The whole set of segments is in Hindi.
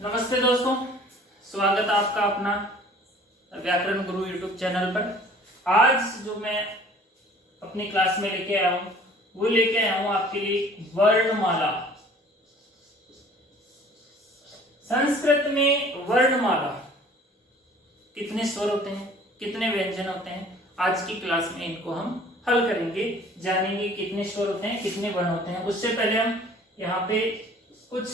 नमस्ते दोस्तों, स्वागत है आपका अपना व्याकरण गुरु यूट्यूब चैनल पर। आज जो मैं अपनी क्लास में लेके आया हूं वो लेके आया हूं आपके लिए वर्णमाला। संस्कृत में वर्णमाला कितने स्वर होते हैं, कितने व्यंजन होते हैं, आज की क्लास में इनको हम हल करेंगे, जानेंगे कितने स्वर होते हैं, कितने वर्ण होते हैं। उससे पहले हम यहाँ पे कुछ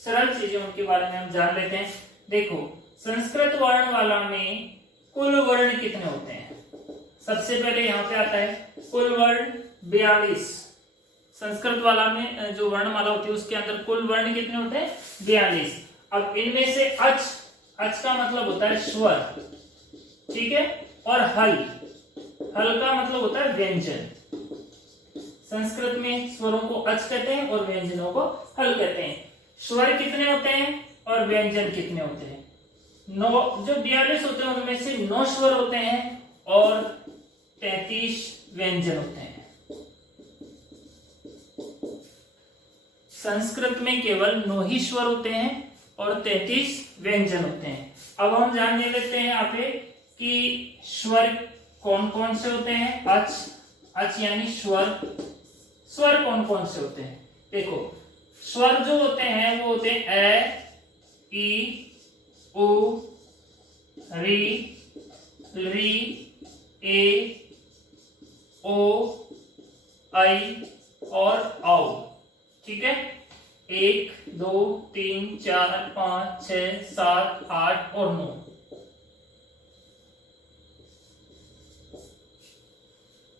सरल चीजें उनके बारे में हम जान लेते हैं। देखो, संस्कृत वर्णमाला में कुल वर्ण कितने होते हैं? सबसे पहले यहाँ पे आता है कुल वर्ण 42। संस्कृत वाला में जो वर्णमाला होती है उसके अंदर कुल वर्ण कितने होते हैं? 42। अब इनमें से अच का मतलब होता है स्वर, ठीक है, और हल का मतलब होता है व्यंजन। संस्कृत में स्वरों को अच कहते हैं और व्यंजनों को हल कहते हैं। स्वर कितने होते हैं और व्यंजन कितने होते हैं? 9, जो 42 होते हैं उनमें से 9 स्वर होते हैं और 33 व्यंजन होते हैं। संस्कृत में केवल 9 ही स्वर होते हैं और 33 व्यंजन होते हैं। अब हम जान लेते हैं यहाँ पे कि स्वर कौन कौन से होते हैं। अच यानी स्वर कौन कौन से होते हैं? देखो, स्वर जो होते हैं वो होते हैं ए, ई, उ, री, री, ए, ओ, आई और औ। ठीक है, 1, 2, 3, 4, 5, 6, 7, 8 और 9।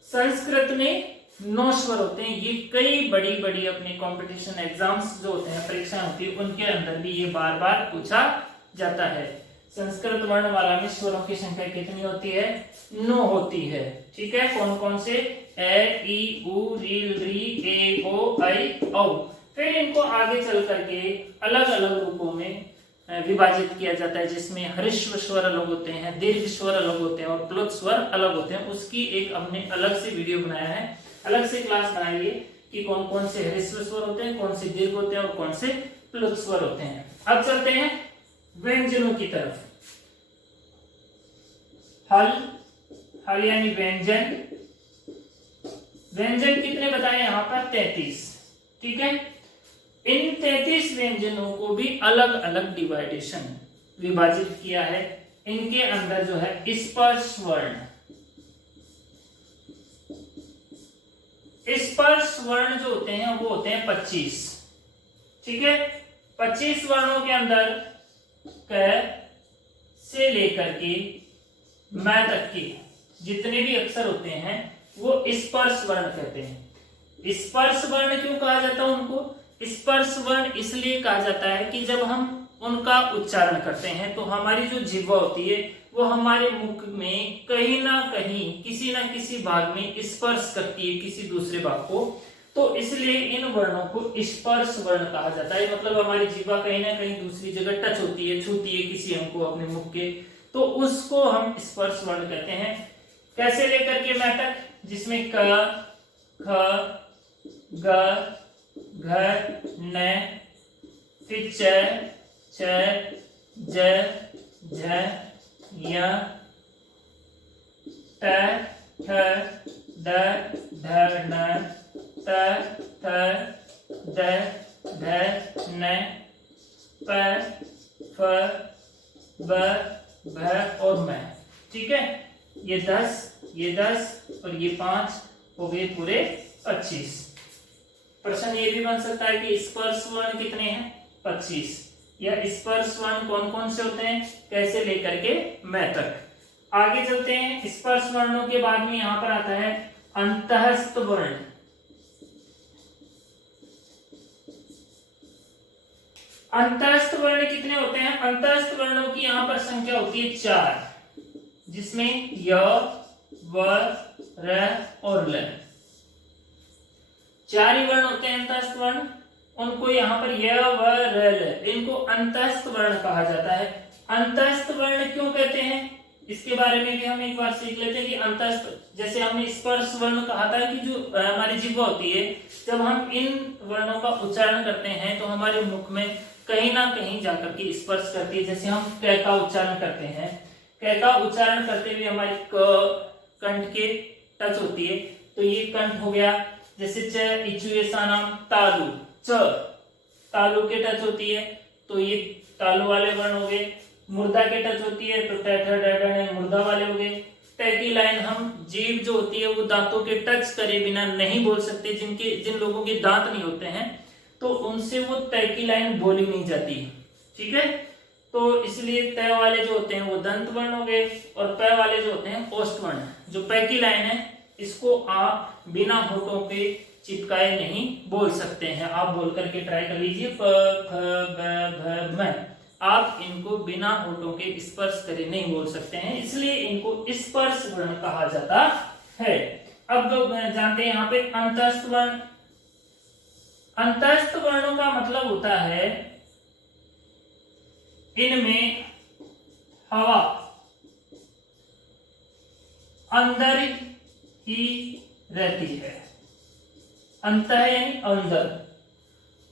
संस्कृत में 9 स्वर होते हैं। ये कई बड़ी बड़ी अपने कंपटीशन एग्जाम्स जो होते हैं, परीक्षा होती है, उनके अंदर भी ये बार बार पूछा जाता है। संस्कृत वर्णमाला में स्वरों की संख्या कितनी होती है? 9 होती है। ठीक है, कौन कौन से? ए, ई, उ, री, री, ए, ओ, आई, औ। फिर इनको आगे चल करके अलग अलग रूपों में विभाजित किया जाता है, जिसमें हर्स्व स्वर अलग होते हैं, दीर्घ स्वर अलग होते हैं और प्लुत स्वर अलग होते हैं। उसकी एक हमने अलग से वीडियो बनाया है, अलग से क्लास बनाई है कि कौन कौन से ह्रस्व स्वर होते हैं, कौन से दीर्घ होते हैं और कौन से प्लुत स्वर होते हैं। अब चलते हैं व्यंजनों की तरफ। हल यानी व्यंजन। व्यंजन कितने बताए यहाँ पर? 33। ठीक है, इन 33 व्यंजनों को भी अलग अलग डिवाइडेशन विभाजित किया है। इनके अंदर जो है स्पर्श वर्ण, स्पर्श वर्ण जो होते हैं वो होते हैं 25। ठीक है, 25 वर्णों के अंदर क से लेकर के म तक के जितने भी अक्षर होते हैं वो स्पर्श वर्ण कहते हैं। स्पर्श वर्ण क्यों कहा जाता है उनको? स्पर्श वर्ण इसलिए कहा जाता है कि जब हम उनका उच्चारण करते हैं तो हमारी जो जिह्वा होती है वो हमारे मुख में कहीं ना कहीं किसी ना किसी भाग में स्पर्श करती है किसी दूसरे भाग को, तो इसलिए इन वर्णों को स्पर्श वर्ण कहा जाता है। मतलब हमारी जिह्वा कहीं ना कहीं दूसरी जगह टच होती है, छूती है किसी अंग को अपने मुख के, तो उसको हम स्पर्श वर्ण कहते हैं। कैसे लेकर के मैं तक, जिसमें क, ख, ग, घ, न, फिर च, ज, झ, य, ट, ठ, ड, ढ, न, त, थ, द, ध, न, प, फ, ब, भ और म। ठीक है, ये 10 और ये 5 हो गए पूरे 25। प्रश्न ये भी बन सकता है कि स्पर्श वर्ण कितने हैं? 25। या स्पर्श वर्ण कौन कौन से होते हैं, कैसे लेकर के मैं तक। आगे चलते हैं। स्पर्श वर्णों के बाद में यहां पर आता है अंतःस्थ वर्ण। अंतःस्थ वर्ण कितने होते हैं? अंतःस्थ वर्णों की यहां पर संख्या होती है 4, जिसमें य, व, र और ल। 4 ही वर्ण होते हैं अंतःस्थ वर्ण। उनको यहाँ पर य, व, र, ल, इनको अंतःस्थ वर्ण कहा जाता है। अंतःस्थ वर्ण क्यों कहते हैं? इसके बारे में भी हम एक बार सीख लेते हैं कि अंतस्थ, जैसे हमने स्पर्श वर्ण कहा था कि जो हमारी जिह्वा होती है, जब हम इन वर्णों का उच्चारण करते हैं तो हमारे मुख में कहीं ना कहीं जाकर के स्पर्श करती है। जैसे हम क का उच्चारण करते हैं, क का उच्चारण करते हुए हमारी कंठ के टच होती है, तो ये कंठ हो गया। जैसे च इचुए सानाम तालु, च तालु के टच होती है, तो ये तालु वाले वर्ण हो गए। मुर्दा के टच होती है तो ट मुर्दा वाले हो गए। ट की लाइन हम जीभ जो होती है वो दांतों के टच करे बिना नहीं बोल सकते। जिन लोगों के दांत नहीं होते हैं तो उनसे वो ट की लाइन बोली नहीं जाती, ठीक है। तो इसलिए त वाले जो होते हैं वो दंत वर्ण हो गए और प वाले जो होते हैं ओष्ठ वर्ण। जो प की लाइन है इसको आप बिना होठों के चिपकाए नहीं बोल सकते हैं। आप बोल करके ट्राई कर लीजिए, प फ ब भ म। आप इनको बिना होठों के स्पर्श करे नहीं बोल सकते हैं, इसलिए इनको स्पर्श वर्ण कहा जाता है। अब जानते हैं यहाँ पे अंतस्थ वर्ण। अंतस्थ वर्णों का मतलब होता है इनमें हवा अंदर ही रहती है। अंत यानी अंदर।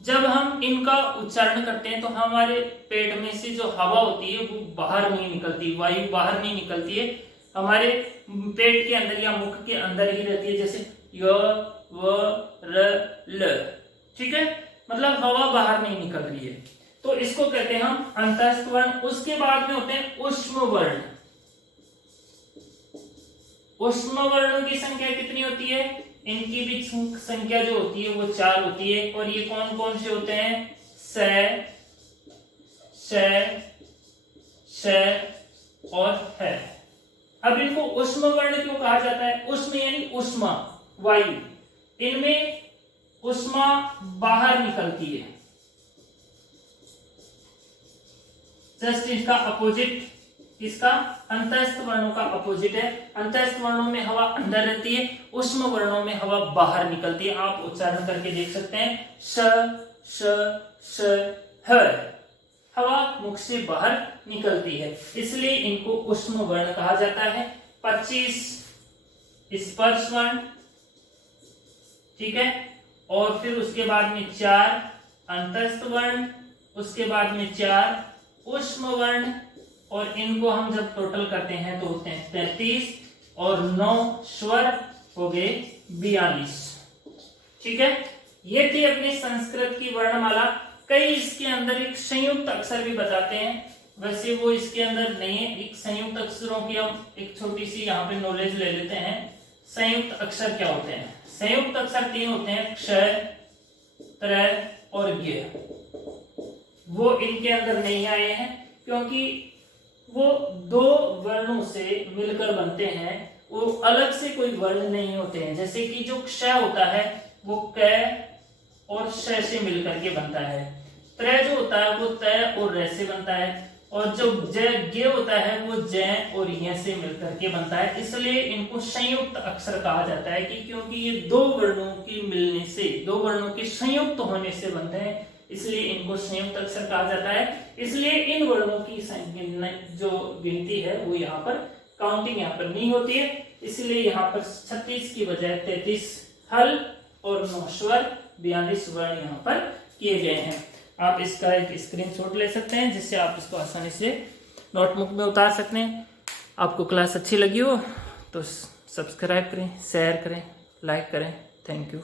जब हम इनका उच्चारण करते हैं तो हमारे पेट में से जो हवा होती है वो बाहर नहीं निकलती, वायु बाहर नहीं निकलती है, हमारे पेट के अंदर या मुख के अंदर ही रहती है। जैसे य व र ल, ठीक है, मतलब हवा बाहर नहीं निकल रही है, तो इसको कहते हैं हम अंतस्थ वर्ण। उसके बाद में होते हैं ऊष्म वर्ण। ऊष्म वर्णों की संख्या कितनी होती है? इनकी भी संख्या जो होती है वो 4 होती है। और ये कौन कौन से होते हैं? स, श, श और है। अब इनको ऊष्म वर्ण क्यों कहा जाता है? ऊष्म यानी ऊष्मा, वायु। इनमें ऊष्मा बाहर निकलती है। जस्ट इसका अपोजिट, इसका अंतस्थ वर्णों का अपोजिट है। अंतस्थ वर्णों में हवा अंदर रहती है, ऊष्म वर्णों में हवा बाहर निकलती है। आप उच्चारण करके देख सकते हैं, श श ह, हवा मुख से बाहर निकलती है, इसलिए इनको ऊष्म वर्ण कहा जाता है। 25 स्पर्श वर्ण, ठीक है, और फिर उसके बाद में 4 अंतस्थ वर्ण, उसके बाद में 4 ऊष्म वर्ण, और इनको हम जब टोटल करते हैं तो होते हैं 33 और 9 स्वर हो गए 42, ठीक है। ये थी अपनी संस्कृत की वर्णमाला। कई इसके अंदर एक संयुक्त अक्षर भी बताते हैं, वैसे वो इसके अंदर नहीं है। एक संयुक्त अक्षरों की हम एक छोटी सी यहाँ पे नॉलेज ले लेते हैं। संयुक्त अक्षर क्या होते हैं? संयुक्त अक्षर 3 होते हैं, क्षय, त्रय और ज्ञ। वो इनके अंदर नहीं आए हैं क्योंकि वो 2 वर्णों से मिलकर बनते हैं, वो अलग से कोई वर्ण नहीं होते हैं। जैसे कि जो क्षय होता है वो क और श से मिलकर के बनता है। त्रय जो होता है वो तय और र से बनता है, और जो ज्ञ होता है वो ज और य से मिलकर के बनता है। इसलिए इनको संयुक्त अक्षर कहा जाता है कि क्योंकि ये 2 वर्णों की मिलने से, 2 वर्णों के संयुक्त होने से बनते हैं, इसलिए इनको संयुक्त अक्षर कहा जाता है। इसलिए इन वर्णों की जो गिनती है वो यहाँ पर काउंटिंग यहाँ पर नहीं होती है, इसलिए यहाँ पर 36 की बजाय 33 हल और 9 स्वर 42 वर्ण यहाँ पर किए गए हैं। आप इसका एक स्क्रीनशॉट ले सकते हैं जिससे आप इसको आसानी से नोटबुक में उतार सकते हैं। आपको क्लास अच्छी लगी हो तो सब्सक्राइब करें, शेयर करें, लाइक करें। Thank you.